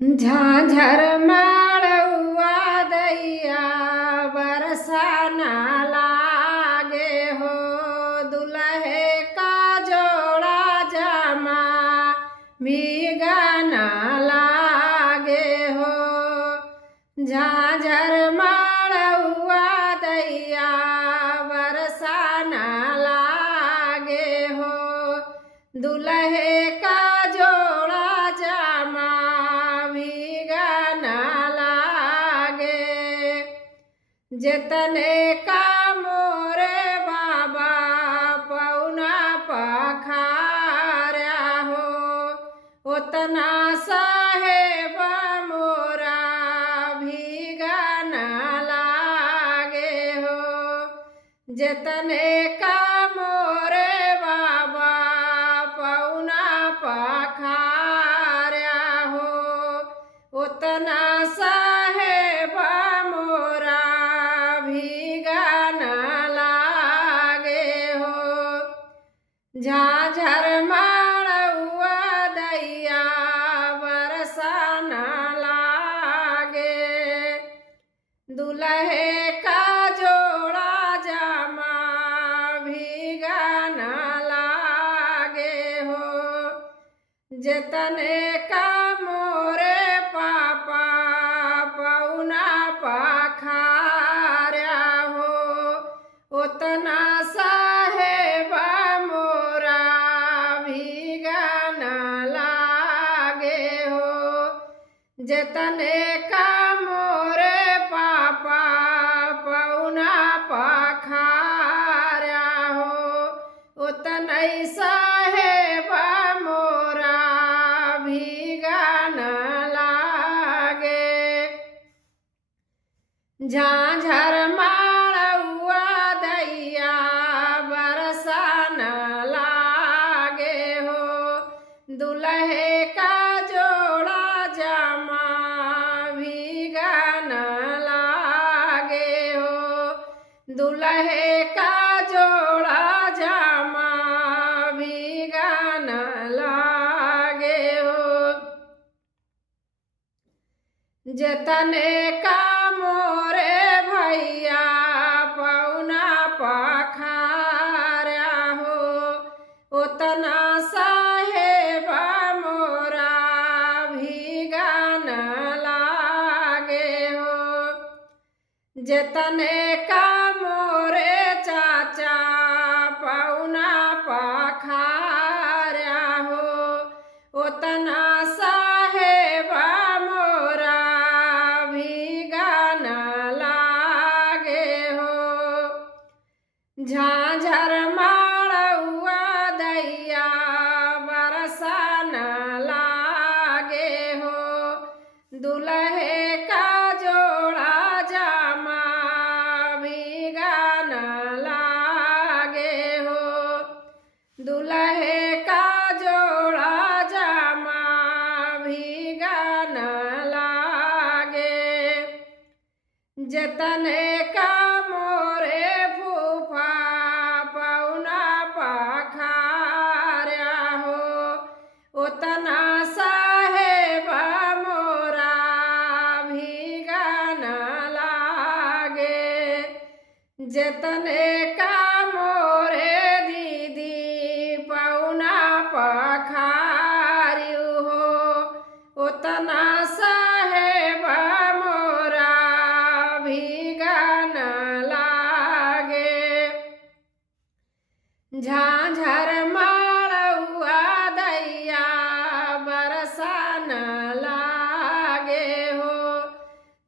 झांझर माड़ुआ दैया बरसा ना लागे हो। दुल्हे का जोड़ा जामा भीगा ना लागे हो। झांझर माड़ुआ दैया बरसा ना लागे हो। दुल्हे का जोड़ा जामा जतने का मोरे बाबा पौना पखारा हो। उतना साहेब मोरा भीगा ना लागे हो। जतने का मोरे बाबा पौना पखारा हो। उतना साहेब मोरा भीगा ना लागे हो। झांझर माड़ुआ दैया बरसा ना लागे। दुल्हे का जोड़ा जामा भीगा ना लागे हो। जतने का मोरे पापा पौना पखारा हो। उतना साहेब मोरा भीगा ना लागे हो। जतने का मोरे पापा पौना पखारा हो। उतना साहेब मोरा भीगा ना लागे। झांझर माड़ुआ दैया बरसा ना लागे हो। दुल्हे का जोड़ा जामा भीगा ना लागे हो। दुल्हे का जोड़ा जामा भीगा ना लागे हो। जतने का मोरे भैया पौना पखारा हो। उतना साहेब मोरा भीगा ना लागे हो। जतने का मोरे चाचा पौना पखारा हो। उतना साहेब मोरा भीगा ना लागे हो। झांझर माड़ुआ दैया बरसा ना लागे हो। दुल्हे का जोड़ा जामा भीगा ना लागे हो। दुल्हे का जोड़ा जामा भीगा ना लागे। जतने का मोरे फूफा पौना पखारा हो। उतना साहेब मोरा भीगा ना लागे। जतने का मोरे दीदी पौना पखारियु हो। उतना साहेब मोरा भीगा ना लागे। झांझर माड़ुआ दैया बरसा ना लागे हो।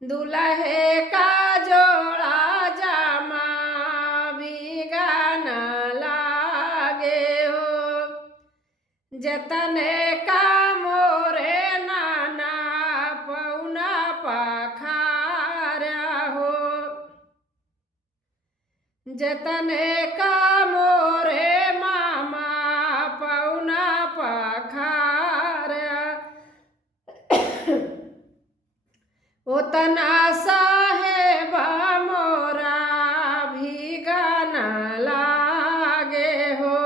दुल्हे का जोड़ा जामा भीगा ना लागे हो। जतने का मोरे नाना पौना पखारा हो। जतने का मोरे मामा पौना पखारा। उतना साहेब मोरा भीगा ना लागे हो।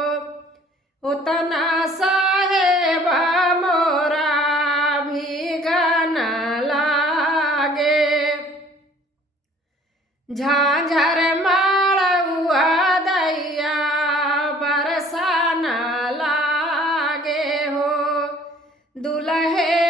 उतना साहेब मोरा भीगा ना झांझर माड़ुआ दैया बरसाना लागे हो दुल्हे